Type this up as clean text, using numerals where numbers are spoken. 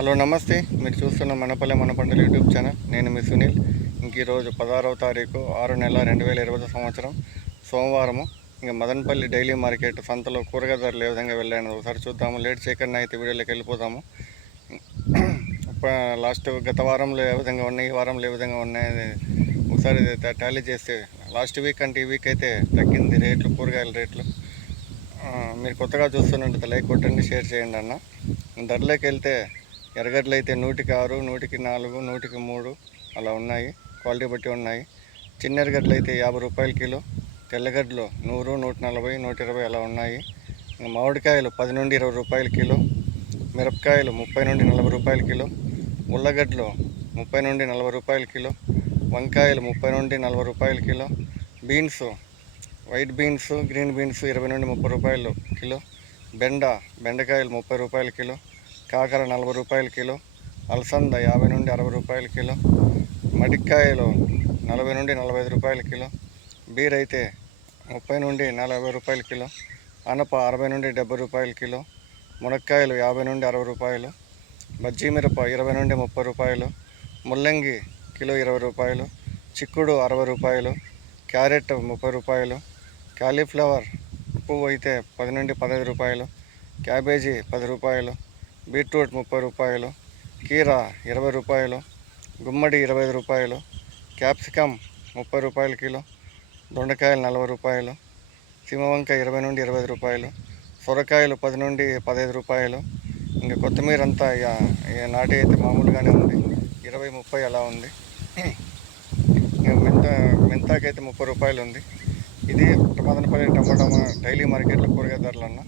Hello నమస్తే. మీరు చూస్తున్న మనపల్లె మన పంటలు యూట్యూబ్ ఛానల్. నేను మీ సునీల్. ఈరోజు 16వ తారీఖు 6 నెల 2020 సంవత్సరం సోమవారము. ఇంకా మదనపల్లి డైలీ మార్కెట్ సంతలో కూరగాయల ధరలు ఏ విధంగా వెళ్ళాయని ఒకసారి చూద్దాము. లేట్ చేయకుండా అయితే వీడియోలోకి వెళ్ళిపోదాము. గత వారంలో ఏ విధంగా ఉన్నాయి, ఈ వారంలో ఏ విధంగా ఉన్నాయి ఒకసారి టాలీ చేస్తే లాస్ట్ వీక్ అంటే ఈ వీక్ అయితే తగ్గింది రేట్లు, కూరగాయల రేట్లు. మీరు కొత్తగా చూస్తున్నట్టు లైక్ కొట్టండి, షేర్ చేయండి అన్న. ధరలోకి వెళ్తే ఎర్రగడ్డలు అయితే 100కి 6, 100కి 4, 100కి 3 అలా ఉన్నాయి, క్వాలిటీ బట్టి ఉన్నాయి. చిన్న ఎర్రగడ్డలు అయితే 50 రూపాయల కిలో, తెల్లగడ్డలు 100, 140, 120 అలా ఉన్నాయి. మామిడికాయలు 10 నుండి 20 రూపాయల కిలో, మిరపకాయలు 30 నుండి 40 రూపాయల కిలో, ఉల్లగడ్డలు 30 నుండి 40 రూపాయల కిలో, వంకాయలు 30 నుండి 40 రూపాయల kilo, beans white beans, green beans 20 నుండి 30 రూపాయలు కిలో, బెండకాయలు 30 రూపాయల కిలో, కాకర 40 రూపాయల కిలో, అలసంద 50 నుండి 60 రూపాయల కిలో, మడిక్కాయలు 40 నుండి 45 రూపాయల కిలో, బీర్ అయితే 30 నుండి 40 రూపాయల కిలో, అనప 60 నుండి 70 రూపాయల కిలో, మునక్కాయలు 50 నుండి 60 రూపాయలు, బజ్జీ మిరప 20 నుండి 30 రూపాయలు, ముల్లంగి కిలో 20 రూపాయలు, చిక్కుడు 60 రూపాయలు, క్యారెట్ 30 రూపాయలు, కాలీఫ్లవర్ పువ్వు అయితే 10 నుండి 15 రూపాయలు, క్యాబేజీ 10 రూపాయలు, బీట్రూట్ 30 రూపాయలు, కీర 20 రూపాయలు, గుమ్మడి 25 రూపాయలు, క్యాప్సికమ్ 30 రూపాయల కిలో, దొండకాయలు 40 రూపాయలు, వంకాయ 20 నుండి 25 రూపాయలు, సొరకాయలు 10 నుండి 15 రూపాయలు. ఇంకా కొత్తిమీర అంతా నాటి అయితే మామూలుగానే ఉంది, 20, 30 అలా ఉంది. ఇంకా మెంతాకైతే 30 రూపాయలు ఉంది. ఇది మదనపల్లి టమాటా డైలీ మార్కెట్లో కూరగాయల ధరలు అన్న.